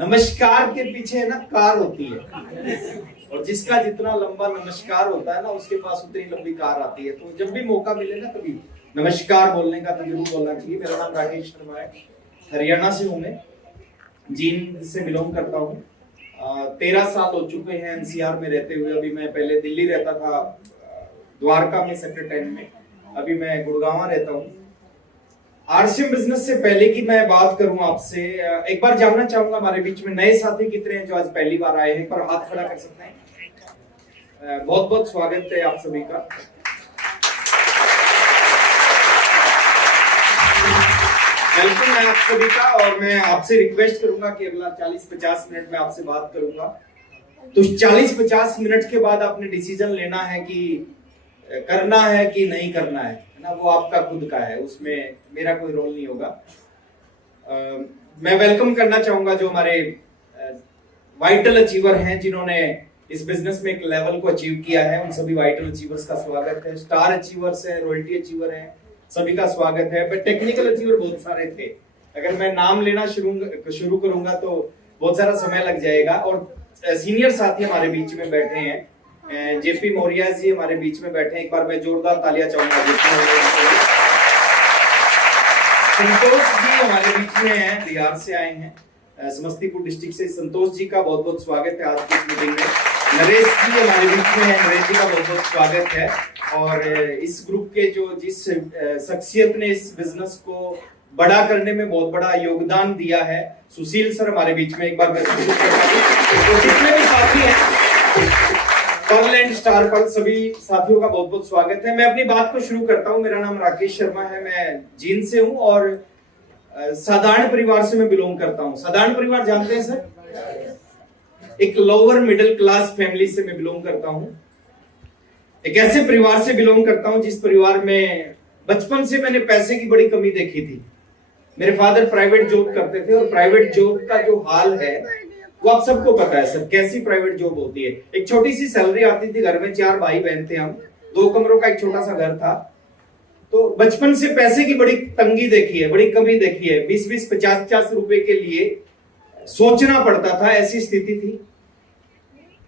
नमस्कार के पीछे ना कार होती है, और जिसका जितना लंबा नमस्कार होता है ना उसके पास उतनी लंबी कार आती है। तो जब भी मौका मिले ना कभी नमस्कार बोलने का तो जरूर बोलना चाहिए। मेरा नाम राकेश शर्मा है, हरियाणा से हूँ मैं, जींद से बिलोंग करता हूँ। 13 साल हो चुके हैं एनसीआर में रहते हुए। अभी मैं पहले दिल्ली रहता था, द्वारका में सेक्टर 10 में, अभी मैं गुड़गांव रहता हूँ। आरसीएम बिजनेस से पहले की मैं बात करूं आपसे, एक बार जानना चाहूंगा हमारे बीच में नए साथी कितने हैं जो आज पहली बार आए हैं, पर हाथ खड़ा कर सकते हैं। बहुत बहुत स्वागत है आप सभी का। वेलकम है आप सभी का, और मैं आपसे रिक्वेस्ट करूंगा कि अगला 40-50 मिनट में आपसे बात करूंगा। तो 40-50 मिनट के बाद आपने डिसीजन लेना है कि करना है कि नहीं करना है ना, वो आपका खुद का है, उसमें मेरा कोई रोल नहीं होगा। मैं वेलकम करना चाहूंगा जो हमारे वाइटल अचीवर हैं, जिन्होंने इस बिजनेस में एक लेवल को अचीव किया है। उन सभी वाइटल अचीवर्स का स्वागत है। स्टार अचीवर्स हैं, रॉयल्टी अचीवर हैं, सभी का स्वागत है। बट टेक्निकल अचीवर बहुत सारे थे, अगर मैं नाम लेना शुरू करूंगा तो बहुत सारा समय लग जाएगा। और सीनियर साथी हमारे बीच में बैठे हैं, जेपी मौर्या जी हमारे बीच में बैठे हैं। एक बार मैं जोरदार तालियां चाहूंगा जेपी मौर्या जी। संतोष जी हमारे बीच में हैं, बिहार से आए हैं, समस्तीपुर डिस्ट्रिक्ट से। संतोष जी का बहुत बहुत स्वागत है आज की इस मीटिंग में। नरेश जी हमारे बीच में हैं, नरेश जी का बहुत बहुत स्वागत है। और इस ग्रुप के जो जिस शख्सियत ने इस बिजनेस को बड़ा करने में बहुत बड़ा योगदान दिया है, सुशील सर हमारे बीच में। एक बार मैं तो जितने भी साथी हैं पर्ल एंड स्टार पर्ल, सभी साथियों का बहुत बहुत स्वागत है। मैं अपनी बात को शुरू करता हूं। मेरा नाम राकेश शर्मा है, मैं जींद से हूं और साधारण परिवार से मैं बिलोंग करता हूं। साधारण परिवार जानते हैं सर? एक लोअर मिडिल क्लास फैमिली से मैं बिलोंग करता हूं। एक ऐसे परिवार से बिलोंग करता हूं जिस परिवार में बचपन से मैंने पैसे की बड़ी कमी देखी थी। मेरे फादर प्राइवेट जॉब करते थे, और प्राइवेट जॉब का जो हाल है वो आप सबको पता है सर, कैसी प्राइवेट जॉब होती है। एक छोटी सी सैलरी आती थी, घर में 4 भाई बहन थे हम, 2 कमरों का एक छोटा सा घर था। तो बचपन से पैसे की बड़ी तंगी देखी है, बड़ी कमी देखी है। 20-20, 50-50 रुपए के लिए सोचना पड़ता था, ऐसी स्थिति थी।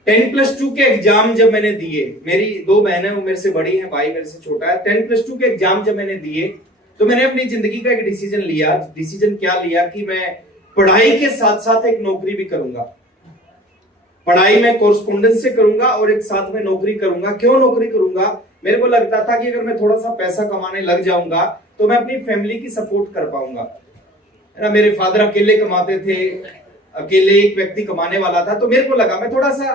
10+2 के एग्जाम जब मैंने दिए, मेरी 2 बहनें वो मेरे से बड़ी हैं, भाई मेरे से छोटा है। 10+2 के एग्जाम जब मैंने दिए तो मैंने अपनी जिंदगी का एक डिसीजन लिया। डिसीजन क्या लिया कि मैं पढ़ाई के साथ साथ एक नौकरी भी करूंगा। पढ़ाई में कोर्सपोंडेंस से करूंगा और एक साथ में नौकरी करूंगा। क्यों नौकरी करूंगा? मेरे को लगता था कि अगर मैं थोड़ा सा पैसा कमाने लग जाऊंगा तो मैं अपनी फैमिली की सपोर्ट कर पाऊंगा, है ना। मेरे फादर अकेले कमाते थे, अकेले एक व्यक्ति कमाने वाला था। तो मेरे को लगा मैं थोड़ा सा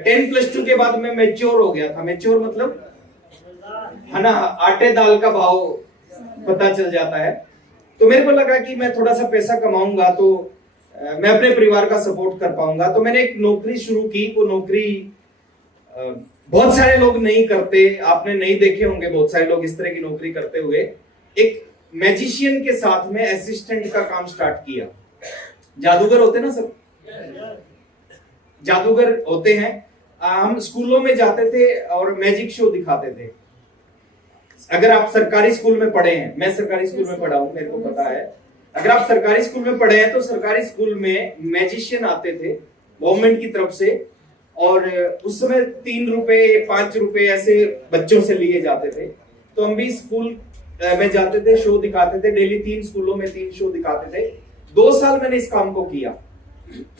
10+2 के बाद मैं मैच्योर हो गया था। मैच्योर मतलब है ना, आटे दाल का भाव पता चल जाता है। तो मेरे को लगा कि मैं थोड़ा सा पैसा कमाऊंगा तो मैं अपने परिवार का सपोर्ट कर पाऊंगा। तो मैंने एक नौकरी शुरू की। वो नौकरी बहुत सारे लोग नहीं करते, आपने नहीं देखे होंगे बहुत सारे लोग इस तरह की नौकरी करते हुए। एक मैजिशियन के साथ में असिस्टेंट का काम स्टार्ट किया। जादूगर होते ना सर, जादूगर होते हैं। हम स्कूलों में जाते थे और मैजिक शो दिखाते थे। अगर आप सरकारी स्कूल में पढ़े हैं, मैं सरकारी स्कूल में पढ़ा हूं, मेरे को पता है। अगर आप सरकारी स्कूल में पढ़े हैं तो सरकारी स्कूल में मैजिशियन आते थे गवर्नमेंट की तरफ से, और उस समय 3 रुपए 5 रुपए ऐसे बच्चों से लिए जाते थे। तो हम भी स्कूल में जाते थे, शो दिखाते थे। डेली 3 स्कूलों में 3 शो दिखाते थे। 2 साल मैंने इस काम को किया।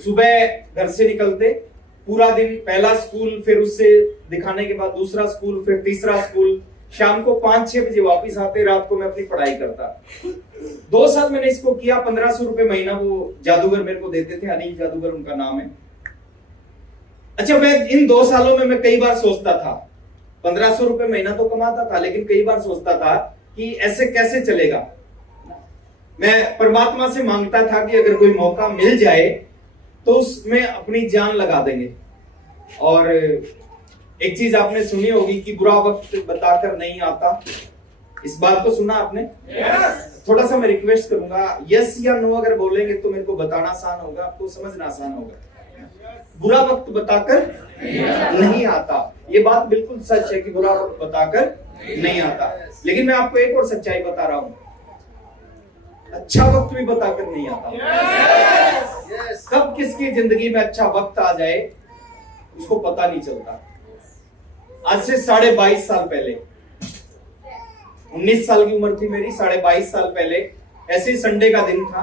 सुबह घर से निकलते, पूरा दिन पहला स्कूल, फिर उससे दिखाने के बाद दूसरा स्कूल, फिर तीसरा स्कूल, शाम को 5-6 बजे वापस आते, रात को मैं अपनी पढ़ाई करता। 2 साल मैंने इसको किया। 1500 रुपए महीना वो जादूगर मेरे को देते थे, अनिल जादूगर उनका नाम है। अच्छा, मैं इन 2 सालों में मैं कई बार सोचता था, 1500 रुपए महीना तो कमाता था, लेकिन कई बार सोचता था कि ऐसे कैसे चलेगा। मैं परमात्मा से मांगता था कि अगर कोई मौका मिल जाए तो उसमें अपनी जान लगा देंगे। और एक चीज आपने सुनी होगी कि बुरा वक्त बताकर नहीं आता। इस बात को सुना आपने? थोड़ा सा मैं रिक्वेस्ट करूंगा, यस या नो अगर बोलेंगे तो मेरे को बताना आसान होगा, आपको समझना आसान होगा। बुरा वक्त बताकर नहीं आता, ये बात बिल्कुल सच है कि बुरा वक्त बताकर नहीं आता। लेकिन मैं आपको एक और सच्चाई बता रहा हूं, अच्छा वक्त भी बताकर नहीं आता। कब किसकी जिंदगी में अच्छा वक्त आ जाए उसको पता नहीं चलता। आज से 22.5 साल पहले, 19 साल की उम्र थी मेरी, 22.5 साल पहले ऐसे ही संडे का दिन था।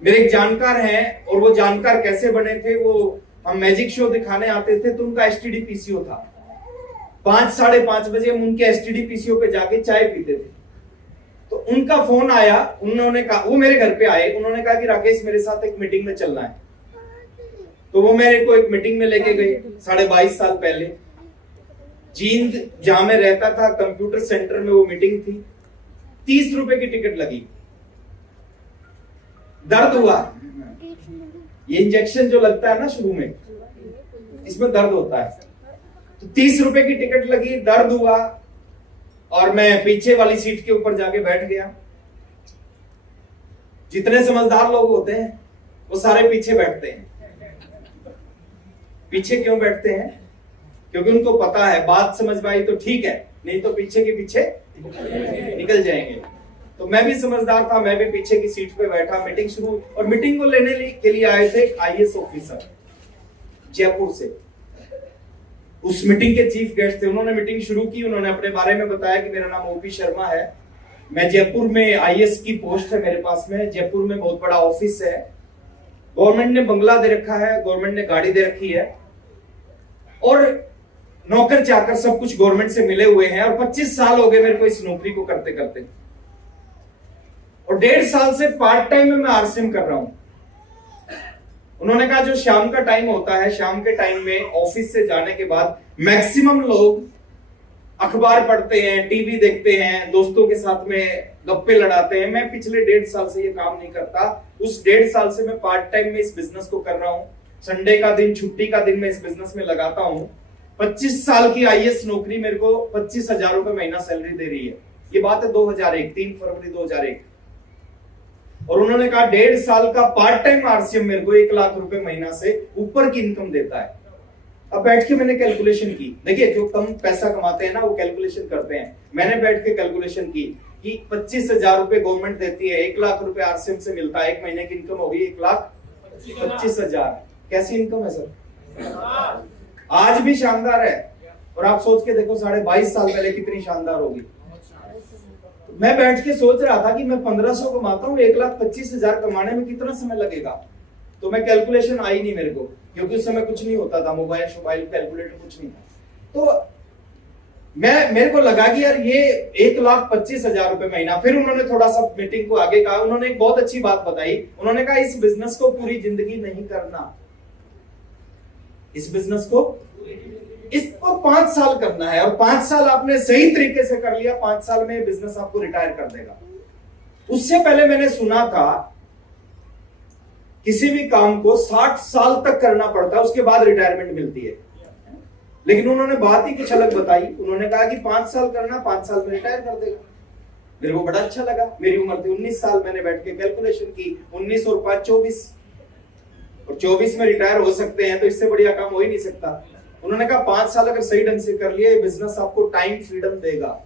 मेरे एक जानकार हैं, और वो जानकार कैसे बने थे, वो हम मैजिक शो दिखाने आते थे तो उनका एसटीडी पीसीओ था। 5 साढ़े 5 बजे हम उनके एसटीडी पीसीओ पे जाके चाय पीते थे। तो उनका फोन आया, उन्होंने कहा, वो मेरे घर पे आए, उन्होंने कहा कि राकेश मेरे साथ एक मीटिंग में चलना है। तो वो मेरे को एक मीटिंग में लेके गए 22.5 साल पहले। जींद जहां में रहता था, कंप्यूटर सेंटर में वो मीटिंग थी। 30 रुपए की टिकट लगी। दर्द हुआ, ये इंजेक्शन जो लगता है ना शुरू में, इसमें दर्द होता है। तो 30 रुपए की टिकट लगी, दर्द हुआ, और मैं पीछे वाली सीट के ऊपर जाके बैठ गया। जितने समझदार लोग होते हैं वो सारे पीछे बैठते हैं। पीछे क्यों बैठते हैं? क्योंकि उनको पता है बात समझ में आई तो ठीक है, नहीं तो पीछे के पीछे निकल जाएंगे। तो मैं भी समझदार था, मैं भी पीछे की सीट पे बैठा। मीटिंग शुरू, और मीटिंग को लेने के लिए आए थे आईएएस ऑफिसर जयपुर से। उस मीटिंग के चीफ गेस्ट थे। उन्होंने मीटिंग शुरू की, उन्होंने अपने बारे में बताया कि मेरा नाम ओपी शर्मा है, मैं जयपुर में आईएएस की पोस्ट है मेरे पास में, जयपुर में बहुत बड़ा ऑफिस है, गवर्नमेंट ने बंगला दे रखा है, गवर्नमेंट ने गाड़ी दे रखी है, और नौकर चाकर सब कुछ गवर्नमेंट से मिले हुए हैं, और 25 साल हो गए मेरे को इस नौकरी को करते करते, और 1.5 साल से पार्ट टाइम में मैं आरसीएम कर रहा हूं। उन्होंने कहा जो शाम का टाइम होता है, शाम के टाइम में ऑफिस से जाने के बाद मैक्सिमम लोग अखबार पढ़ते हैं, टीवी देखते हैं, दोस्तों के साथ में गप्पे लड़ाते हैं। मैं पिछले 1.5 साल से ये काम नहीं करता। उस 1.5 साल से मैं पार्ट टाइम में इस बिजनेस को कर रहा हूं। संडे का दिन, छुट्टी का दिन मैं इस बिजनेस में लगाता हूं। 25 साल की आईएएस नौकरी मेरे को 25,000 रुपए महीना सैलरी दे रही है। ये बात है 2001, 3 फरवरी 2001। और उन्होंने कहा 1.5 साल का पार्ट टाइम आरसीएम मेरे को 1 लाख रुपए महीना से ऊपर की इनकम देता है। अब बैठ के मैंने कैलकुलेशन की। देखिए, जो कम पैसा कमाते हैं ना वो कैलकुलेशन करते हैं। मैंने बैठ के कैलकुलेशन की कि 25,000 रुपए गवर्नमेंट देती है, 1 लाख रुपए आरसीएम से मिलता है, 1 महीने की इनकम होगी 1,25,000। कैसी इनकम है सर? आज भी शानदार है, और आप सोच के देखो 22.5 साल पहले कितनी शानदार होगी। मैं बैठ के सोच रहा था कि मैं 1500 कमाता हूँ, 1,25,000 कमाने में कितना समय लगेगा। तो मैं कैलकुलेशन आई नहीं मेरे को, क्योंकि उस समय कुछ नहीं होता था, मोबाइल कैलकुलेटर कुछ नहीं था। तो मेरे को लगा कि यार ये 1,25,000 रुपए महीना। फिर उन्होंने थोड़ा सा मीटिंग को आगे कहा, उन्होंने एक बहुत अच्छी बात बताई। उन्होंने कहा इस बिजनेस को पूरी जिंदगी नहीं करना, इस बिजनेस को इसको 5 साल करना है, और 5 साल आपने सही तरीके से कर लिया, 5 साल में बिजनेस आपको रिटायर कर देगा। उससे पहले मैंने सुना था किसी भी काम को 60 साल तक करना पड़ता है, उसके बाद रिटायरमेंट मिलती है। लेकिन उन्होंने बात ही कुछ अलग बताई। उन्होंने कहा कि 5 साल करना, 5 साल में रिटायर कर देगा। मेरे को बड़ा अच्छा लगा। मेरी उम्र थी 19 साल। मैंने बैठ के कैलकुलेशन की, 19 और 5 24, और 24 में रिटायर हो सकते हैं, तो इससे बढ़िया काम हो ही नहीं सकता। उन्होंने कहा 5 साल अगर सही ढंग से कर लिया, ये बिजनेस आपको टाइम फ्रीडम देगा,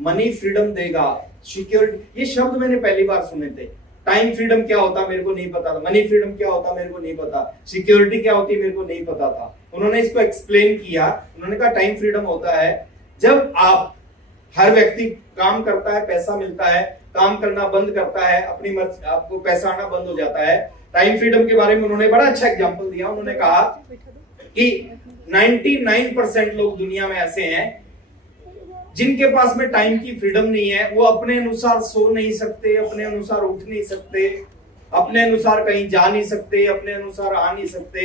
मनी फ्रीडम देगा, सिक्योरिटी। ये शब्द मैंने पहली बार सुने थे। टाइम फ्रीडम क्या होता मेरे को नहीं पता था, मनी फ्रीडम क्या होता मेरे को नहीं पता, सिक्योरिटी क्या होती मेरे को नहीं पता था। उन्होंने इसको एक्सप्लेन किया। उन्होंने कहा टाइम फ्रीडम होता है जब आप, हर व्यक्ति काम करता है, पैसा मिलता है, काम करना बंद करता है, अपनी मर्जी, आपको पैसा आना बंद हो जाता है। टाइम फ्रीडम के बारे में उन्होंने बड़ा अच्छा एग्जांपल दिया। उन्होंने कहा कि 99% लोग दुनिया में ऐसे हैं जिनके पास में टाइम की फ्रीडम नहीं है। वो अपने अनुसार सो नहीं सकते, अपने अनुसार उठ नहीं सकते, अपने अनुसार कहीं जा नहीं सकते, अपने अनुसार आ नहीं सकते,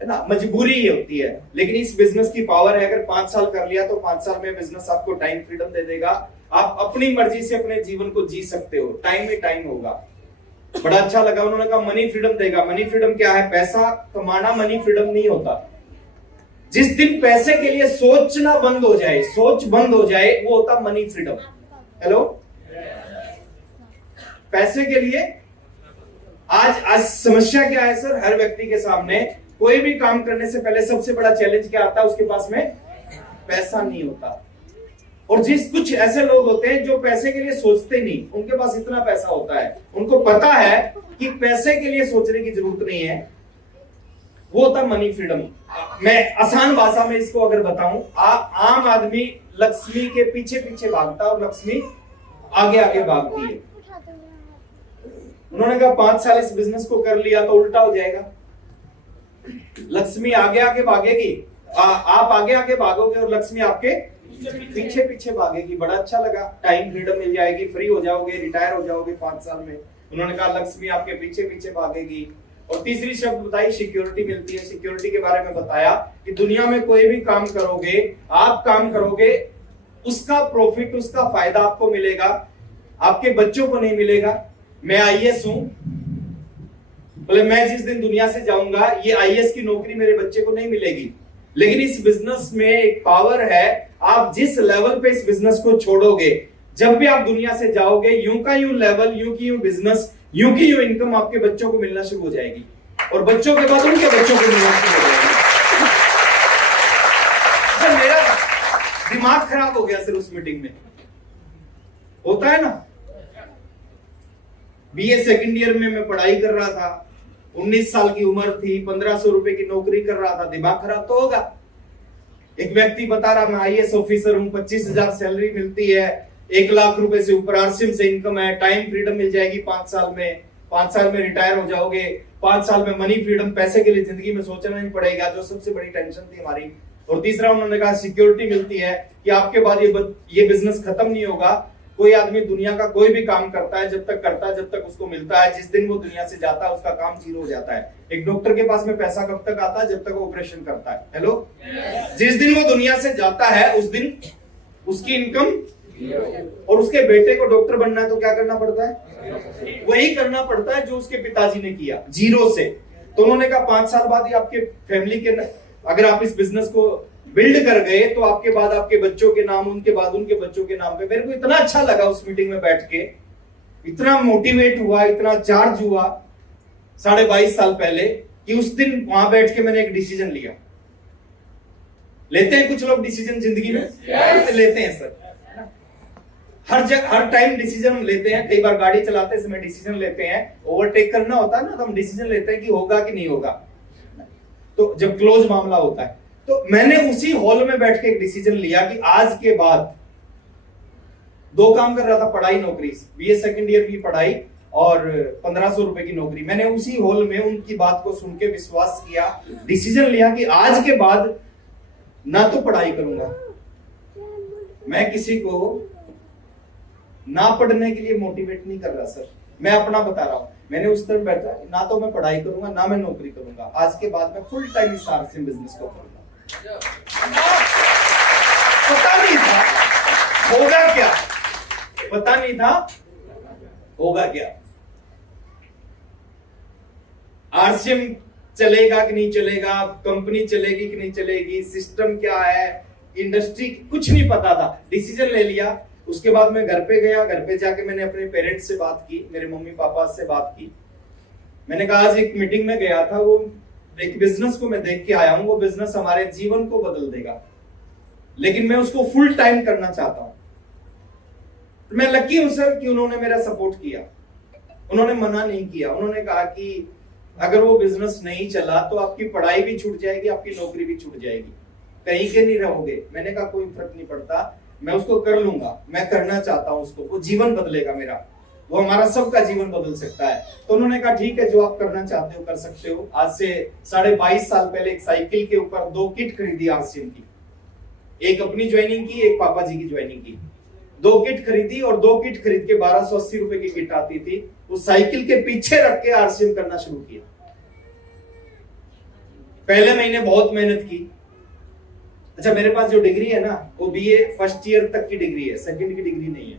है ना, मजबूरी ही होती है। लेकिन इस बिजनेस की पावर है, अगर 5 साल कर लिया तो 5 साल में बिजनेस आपको टाइम फ्रीडम दे देगा। आप अपनी मर्जी से अपने जीवन को जी सकते हो, टाइम में टाइम होगा। बड़ा अच्छा लगा। उन्होंने कहा मनी फ्रीडम देगा। मनी फ्रीडम क्या है? पैसा कमाना मनी फ्रीडम नहीं होता। जिस दिन पैसे के लिए सोचना बंद हो जाए, सोच बंद हो जाए, वो होता मनी फ्रीडम। हेलो, पैसे के लिए आज समस्या क्या है सर? हर व्यक्ति के सामने कोई भी काम करने से पहले सबसे बड़ा चैलेंज क्या आता है? उसके पास में पैसा नहीं होता। और कुछ ऐसे लोग होते हैं जो पैसे के लिए सोचते नहीं, उनके पास इतना पैसा होता है, उनको पता है कि पैसे के लिए सोचने की जरूरत नहीं है, वो होता मनी फ्रीडम। मैं आसान भाषा में इसको अगर बताऊं, आम आदमी लक्ष्मी के पीछे पीछे भागता और लक्ष्मी आगे आगे भागती है। उन्होंने कहा 5 साल इस बिजनेस को कर लिया तो उल्टा हो जाएगा, लक्ष्मी आगे आगे भागेगी, आप आगे आगे भागोगे और लक्ष्मी आपके पीछे पीछे भागेगी। बड़ा अच्छा लगा, टाइम फ्रीडम मिल जाएगी, फ्री हो जाओगे, रिटायर हो जाओगे 5 साल में। उन्होंने कहा लक्ष्मी आपके पीछे पीछे भागेगी। और तीसरी शब्द बताई सिक्योरिटी मिलती है। सिक्योरिटी के बारे में बताया कि दुनिया में कोई भी काम करोगे, आप काम करोगे, उसका प्रॉफिट, उसका फायदा आपको मिलेगा, आपके बच्चों को नहीं मिलेगा। मैं आईएएस हूं, बोले मैं जिस दिन दुनिया से जाऊंगा ये आईएएस की नौकरी मेरे बच्चे को नहीं मिलेगी, लेकिन इस बिजनेस में एक पावर है, आप जिस लेवल पे इस बिजनेस को छोड़ोगे, जब भी आप दुनिया से जाओगे, यूं का यूं लेवल, यूं की यूं बिजनेस, यूं की यूं इनकम आपके बच्चों को मिलना शुरू हो जाएगी, और बच्चों के बाद उनके बच्चों को मिलना शुरू हो जाएगी। तो मेरा दिमाग खराब हो गया सर उस मीटिंग में, होता है ना। बीए सेकंड ईयर में मैं पढ़ाई कर रहा था, 19 साल की उम्र थी, 1500 रुपए की नौकरी कर रहा था, दिमाग खराब तो होगा। एक व्यक्ति बता रहा मैं आईएएस ऑफिसर हूं, 25,000 सैलरी मिलती है, 1 लाख रुपए से ऊपर आरसीएम से इनकम है, टाइम फ्रीडम मिल जाएगी 5 साल में, 5 साल में रिटायर हो जाओगे, 5 साल में मनी फ्रीडम, पैसे के लिए जिंदगी में सोचना नहीं पड़ेगा, जो सबसे बड़ी टेंशन थी हमारी। और तीसरा उन्होंने कहा सिक्योरिटी मिलती है कि आपके बाद ये बिजनेस खत्म नहीं होगा। कोई आदमी दुनिया का कोई भी काम करता है, जब तक करता है, जब तक उसको मिलता है, जिस दिन वो दुनिया से जाता है उसका काम जीरो हो जाता है। एक डॉक्टर के पास में पैसा कब तक आता है? जब तक वो ऑपरेशन करता है। हेलो, जिस दिन वो दुनिया से जाता है उस दिन उसकी इनकम, और उसके बेटे को डॉक्टर बनना है तो क्या करना पड़ता है? वही करना पड़ता है जो उसके पिताजी ने किया, जीरो से। तो उन्होंने कहा 5 साल बाद ही आपके फैमिली के, अगर आप इस बिजनेस को बिल्ड कर गए तो आपके बाद आपके बच्चों के नाम, उनके बाद उनके बच्चों के नाम पे। मेरे को इतना अच्छा लगा उस मीटिंग में बैठ के, इतना मोटिवेट हुआ, इतना चार्ज हुआ 22.5 साल पहले, कि उस दिन वहां बैठ के मैंने एक डिसीजन लिया। लेते हैं कुछ लोग डिसीजन जिंदगी में? लेते हैं सर, हर टाइम डिसीजन लेते हैं। कई बार गाड़ी चलाते समय डिसीजन लेते हैं, ओवरटेक करना होता है ना, तो हम डिसीजन लेते हैं कि होगा कि नहीं होगा, तो जब क्लोज मामला होता है। तो मैंने उसी हॉल में बैठ के एक डिसीजन लिया कि आज के बाद 2 काम कर रहा था, पढ़ाई नौकरी, बीए सेकंड ईयर की पढ़ाई और 1500 रुपए की नौकरी। मैंने उसी हॉल में उनकी बात को सुन के विश्वास किया, डिसीजन लिया कि आज के बाद ना तो पढ़ाई करूंगा, मैं किसी को ना पढ़ने के लिए मोटिवेट नहीं कर रहा सर, मैं अपना बता रहा हूं। मैंने उस तरह बैठा, ना तो मैं पढ़ाई करूंगा ना मैं नौकरी करूंगा, आज के बाद मैं फुल टाइम इस आरसीएम बिजनेस को करूंगा। पता नहीं था होगा क्या, पता नहीं था होगा क्या, आरसीएम चलेगा कि नहीं चलेगा, कंपनी चलेगी कि नहीं चलेगी, सिस्टम क्या है, इंडस्ट्री, कुछ नहीं पता था। डिसीजन ले लिया। उसके बाद मैं घर पे गया, घर पे जाके मैंने अपने पेरेंट्स से बात की, मेरे मम्मी पापा से बात की। मैंने कहा आज एक मीटिंग में गया था, वो एक बिजनेस को मैं देख के आया हूं, वो बिजनेस हमारे जीवन को बदल देगा, लेकिन मैं उसको फुल टाइम करना चाहता हूं। मैं लकी हूं सर कि उन्होंने मेरा सपोर्ट किया, उन्होंने मना नहीं किया। उन्होंने कहा कि अगर वो बिजनेस नहीं चला तो आपकी पढ़ाई भी छूट जाएगी, आपकी नौकरी भी छूट जाएगी, कहीं के नहीं रहोगे। मैंने कहा कोई फर्क नहीं पड़ता, मैं उसको कर लूंगा, मैं करना चाहता हूं उसको, वो जीवन बदलेगा मेरा, वो हमारा सबका जीवन बदल सकता है। तो उन्होंने कहा ठीक है, जो आप करना चाहते हो कर सकते हो। आज से 22.5 साल पहले एक साइकिल के ऊपर 2 किट खरीदी आरसीएम की, एक अपनी ज्वाइनिंग की, एक पापा जी की ज्वाइनिंग की। 2 किट खरीदी और 2 किट खरीद के 1280 रुपए की किट आती थी, उस साइकिल के पीछे रख के आरसीएम करना शुरू किया। पहले महीने बहुत मेहनत की। अच्छा, मेरे पास जो डिग्री है ना, वो बीए फर्स्ट ईयर तक की डिग्री है, सेकंड की डिग्री नहीं है।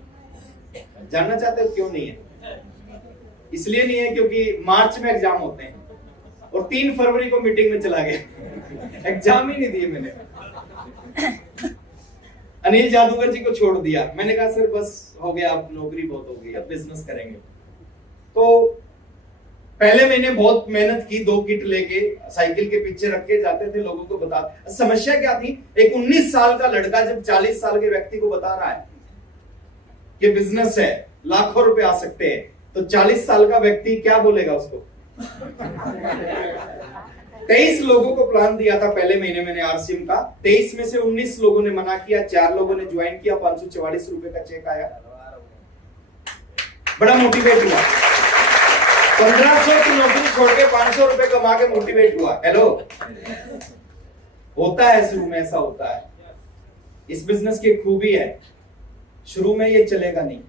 जानना चाहते हो क्यों नहीं है? इसलिए नहीं है क्योंकि मार्च में एग्जाम होते हैं और 3 फरवरी को मीटिंग में चला गया, एग्जाम ही नहीं दिए मैंने। अनिल जादूगर जी को छोड़ दिया। मैंने कहा सर बस हो गया, अब नौकरी बहुत हो गई, अब बिजनेस करेंगे। तो पहले मैंने बहुत मेहनत की, 2 किट लेके साइकिल के पीछे रख के जाते थे, लोगों को बता। समस्या क्या थी, एक 19 साल का लड़का जब 40 साल के व्यक्ति को बता रहा है कि बिजनेस है, लाखों रुपए आ सकते हैं, तो 40 साल का व्यक्ति क्या बोलेगा उसको? 23 लोगों को प्लान दिया था पहले महीने मैंने आरसीएम का, 23 में से 19 लोगों ने मना किया, 4 लोगों ने ज्वाइन किया, 544 रुपए का चेक आया। बड़ा मोटिवेट हुआ, 1500 की नौकरी छोड़ के 500 रुपए कमा के मोटिवेट हुआ। हेलो, होता है शुरू में, ऐसा होता है। इस बिजनेस की खूबी है, शुरू में ये चलेगा नहीं,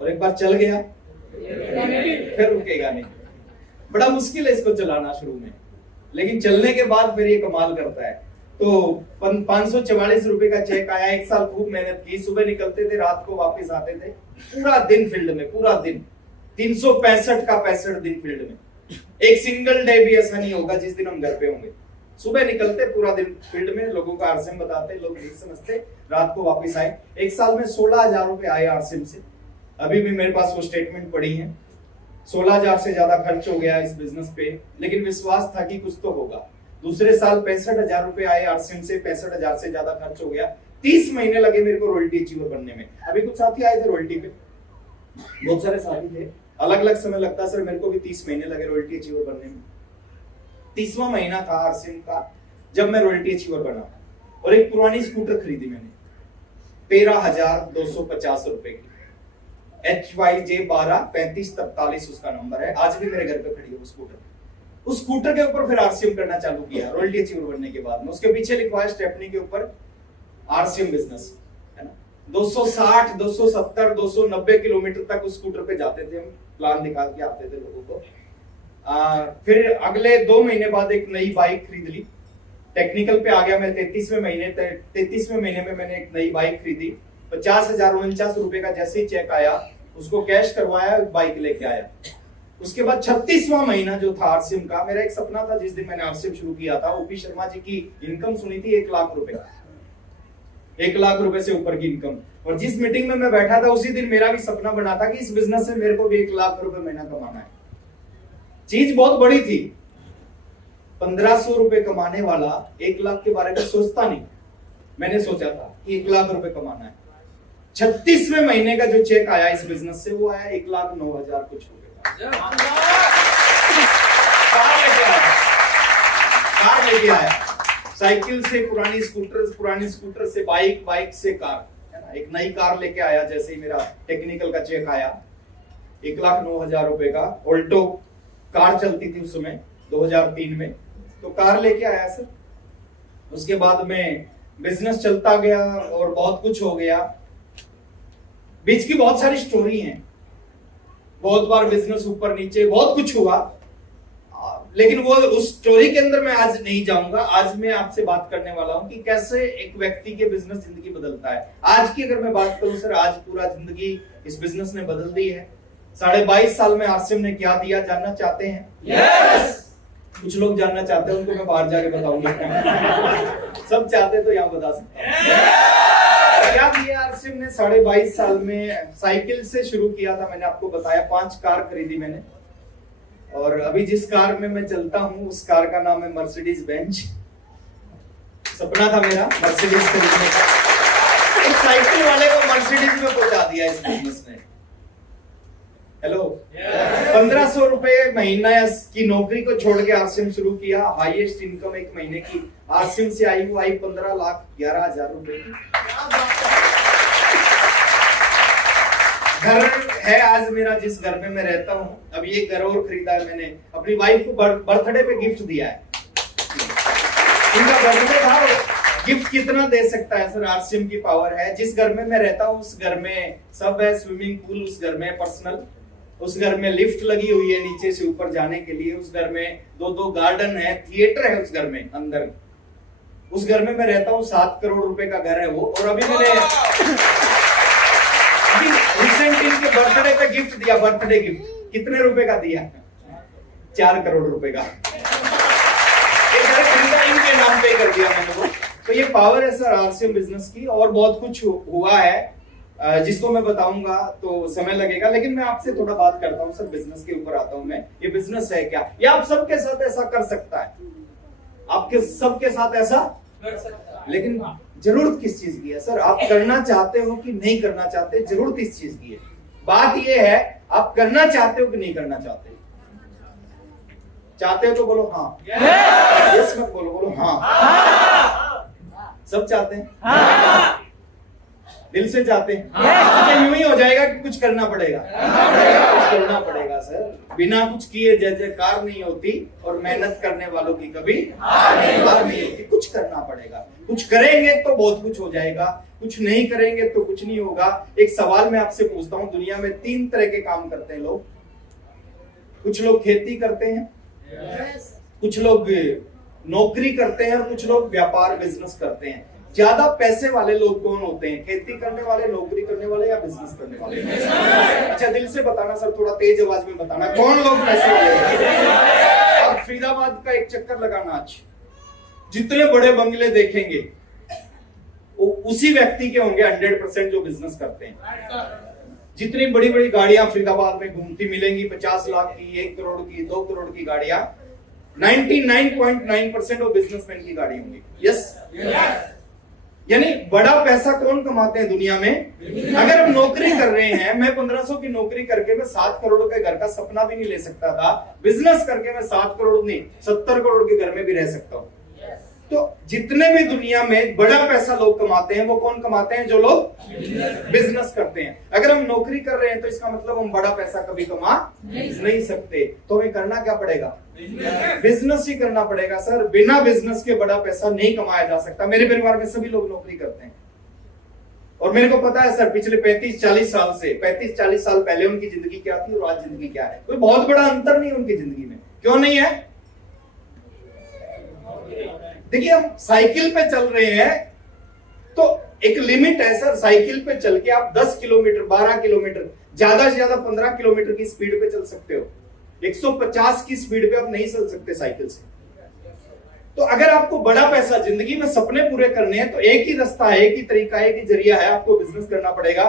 और एक बार चल गया फिर रुकेगा नहीं। बड़ा मुश्किल है इसको चलाना शुरू में, लेकिन चलने के बाद फिर ये कमाल करता है। तो 544 रुपए का चेक आया। 1 साल खूब मेहनत की, सुबह निकलते थे, रात को वापस आते थे, पूरा दिन फील्ड में, पूरा दिन 365 का 65 दिन फील्ड में। एक सिंगल डे भी ऐसा नहीं होगा जिस दिन हम घर पे होंगे। सुबह निकलते, पूरा दिन फील्ड में, लोगों का आरसीएम बताते, लोग नहीं समझते, रात को वापस आए। 1 साल में 16,000 रुपए आए आरसीएम से। अभी भी मेरे पास वो स्टेटमेंट पड़ी है। 16,000 से ज्यादा खर्च हो गया इस बिजनेस पे, लेकिन विश्वास था कि कुछ तो होगा। दूसरे साल 65,000 रुपए आए आरसीएम से, 65,000 से ज्यादा खर्च हो गया। 30 महीने लगे मेरे को रॉयल्टी अचीवर बनने में। अभी कुछ साथी आए थे रॉयल्टी पे, बहुत सारे साथी थे, अलग अलग समय लगता सर, मेरे को भी 30 महीने लगे रॉयल्टी अचीवर बनने में। 30वां महीना था आरसीएम का जब मैं रॉयल्टी अचीवर बना, और एक पुरानी स्कूटर खरीदी मैंने 13,250 रुपए की, HYJ 12 3543 उसका नंबर है। आज भी मेरे घर पे खड़ी है वो स्कूटर। उस स्कूटर के ऊपर फिर आरसीएम करना चालू किया रॉयल्टी अचीवर बनने के बाद में। उसके पीछे लिखवाया स्टेपनी के ऊपर आरसीएम बिजनेस, है ना। 260, 270, 290 किलोमीटर तक उस स्कूटर पे जाते थे हम, प्लान दिखा के आते थे लोगों को। फिर अगले 2 महीने बाद एक नई बाइक खरीद ली, टेक्निकल पे आ गया मैं। 33वें महीने में मैंने एक नई बाइक खरीदी। 50,049 रुपए का जैसे ही चेक आया, उसको कैश करवाया, बाइक लेके आया। उसके बाद 36वां महीना जो था आरसीएम का, मेरा एक सपना था जिस दिन मैंने आरसीएम शुरू किया था, ओपी शर्मा जी की इनकम सुनी थी 1 लाख रुपए, 1 लाख रुपए से ऊपर की इनकम। और जिस मीटिंग में मैं बैठा था उसी दिन मेरा भी सपना बना था कि इस बिजनेस से मेरे को भी 1 लाख रुपए महीना कमाना है। चीज बहुत बड़ी थी, 1500 रुपए कमाने वाला 1 लाख के बारे में सोचता नहीं। मैंने सोचा था कि 1 लाख रुपए कमाना है। 36वें महीने का जो चेक आया इस बिजनेस से, वो आया 1,09,000 कुछ रुपए का। कार लेके आया, साइकिल से पुरानी स्कूटर से बाइक, बाइक से कार, है ना। एक नई कार लेके आया जैसे ही मेरा टेक्निकल का चेक आया, 1,09,000 रुपए का। ऑल्टो कार चलती थी उस समय 2003 में, तो कार लेके आया सर। उसके बाद में बिजनेस चलता गया और बहुत कुछ हो गया। बीच की बहुत सारी स्टोरी हैं, बहुत बार बिजनेस ऊपर नीचे, बहुत कुछ हुआ, लेकिन वो उस स्टोरी के अंदर मैं आज नहीं जाऊंगा। आज मैं आपसे बात करने वाला हूं कि कैसे एक व्यक्ति के बिजनेस जिंदगी बदलता है। आज की अगर मैं बात करूं सर, आज पूरा जिंदगी इस बिजनेस ने बदल दी है। 22.5 साल में आरसीएम ने क्या दिया, जानना चाहते हैं? यस। कुछ लोग जानना चाहते हैं, उनको मैं बाहर जाके बताऊंगा। सब चाहते तो यहाँ बता सकते हैं। क्या दिया आरसीएम ने 22.5 साल में? साइकिल से शुरू किया था, मैंने आपको बताया। 5 कार खरीदी मैंने, और अभी जिस कार में मैं चलता हूँ उस कार का नाम है मर्सिडीज बेंच। सपना था मेरा मर्सिडीज खरीदने का, इस साइकिल वाले को मर्सिडीज में पहुंचा दिया इस बिजनेस ने। हेलो, 1500 रुपए महीना की नौकरी को छोड़ के आरसीएम शुरू किया। हाईएस्ट इनकम एक महीने की आरसीएम से आई, वो आई 15,11,000 रुपए की। घर है आज मेरा, जिस घर में मैं रहता हूँ। अब ये घर और खरीदा है मैंने, अपनी वाइफ को बर्थडे पे गिफ्ट दिया है। इनका बर्थडे था, गिफ्ट कितना दे सकता है सर, आरसीएम की पावर है। जिस घर में मैं रहता हूँ उस घर में सब है, स्विमिंग पूल उस घर में पर्सनल, उस घर में लिफ्ट लगी हुई है नीचे से ऊपर जाने के लिए, उस घर में 2 गार्डन है, थिएटर है उस घर में अंदर। उस घर में मैं रहता हूँ, 7 करोड़ रुपए का घर है वो। और अभी मैंने रिसेंट इनके बर्थडे पे गिफ्ट दिया, बर्थडे गिफ्ट कितने रुपए का दिया? 4 करोड़ रुपए का। इनके नाम पे कर दिया मैंने वो। तो ये पावर है सर आरसीएम बिजनेस की। और बहुत कुछ हुआ है, जिसको मैं बताऊंगा तो समय लगेगा, लेकिन मैं आपसे थोड़ा बात करता हूं सर, बिजनेस के ऊपर आता हूं मैं। ये बिजनेस है क्या? ये आप सबके साथ ऐसा कर सकता है, आपके सबके साथ ऐसा कर सकता है, लेकिन जरूरत किस चीज की है सर? आप करना चाहते हो कि नहीं करना चाहते? जरूरत इस चीज की है। बात ये है, आप करना चाहते हो कि नहीं करना चाहते? चाहते हो तो बोलो हाँ, यस मत बोलो, बोलो हाँ। सब चाहते हैं, दिल से चाहते हैं। तो यूं ही हो जाएगा कि कुछ करना पड़ेगा, कुछ करना पड़ेगा सर। बिना कुछ किए जय जयकार नहीं होती, और मेहनत करने वालों की कभी हार नहीं होती। कुछ करना पड़ेगा, कुछ करेंगे तो बहुत कुछ हो जाएगा, कुछ नहीं करेंगे तो कुछ नहीं होगा। एक सवाल मैं आपसे पूछता हूं, दुनिया में 3 तरह के काम करते हैं लोग। कुछ लोग खेती करते हैं, कुछ लोग नौकरी करते हैं, और कुछ लोग व्यापार बिजनेस करते हैं। ज्यादा पैसे वाले लोग कौन होते हैं? खेती करने वाले, नौकरी करने वाले, या बिजनेस करने वाले? अच्छा दिल से बताना सर, थोड़ा तेज आवाज में बताना, कौन लोग पैसे वाले हैं? और फरीदाबाद का एक चक्कर लगाना, आज जितने बड़े बंगले देखेंगे वो उसी व्यक्ति के होंगे 100% जो बिजनेस करते हैं। जितनी बड़ी बड़ी गाड़ियां फरीदाबाद में घूमती मिलेंगी, 50 लाख की, 1 करोड़ की, 2 करोड़ की गाड़ियां, 99.9% वो बिजनेसमैन की गाड़ी होंगी। यस, यानी बड़ा पैसा कौन कमाते हैं दुनिया में? अगर हम नौकरी कर रहे हैं, मैं 1500 की नौकरी करके मैं 7 करोड़ के घर का सपना भी नहीं ले सकता था, बिजनेस करके मैं 7 करोड़ नहीं 70 करोड़ के घर में भी रह सकता हूं। तो जितने भी दुनिया में बड़ा पैसा लोग कमाते हैं, वो कौन कमाते हैं? जो लोग बिजनेस करते हैं। अगर हम नौकरी कर रहे हैं तो इसका मतलब हम बड़ा पैसा कभी कमा नहीं सकते। तो हमें करना क्या पड़ेगा? बिजनेस ही करना पड़ेगा सर। बिना बिजनेस के बड़ा पैसा नहीं कमाया जा सकता। मेरे परिवार में सभी लोग नौकरी करते हैं, और मेरे को पता है सर, पिछले 35-40 साल से, 35-40 साल पहले उनकी जिंदगी क्या थी और आज जिंदगी क्या है। कोई बहुत बड़ा अंतर नहीं उनकी जिंदगी में। क्यों नहीं है? देखिए, हम साइकिल पे चल रहे हैं तो एक लिमिट है सर। साइकिल पे चल के आप 10 किलोमीटर, 12 किलोमीटर, ज्यादा से ज्यादा 15 किलोमीटर की स्पीड पे चल सकते हो। 150 की स्पीड पे आप नहीं चल सकते साइकिल से। तो अगर आपको बड़ा पैसा, जिंदगी में सपने पूरे करने हैं, तो एक ही रास्ता है, एक ही तरीका है, एक ही जरिया है, आपको बिजनेस करना पड़ेगा।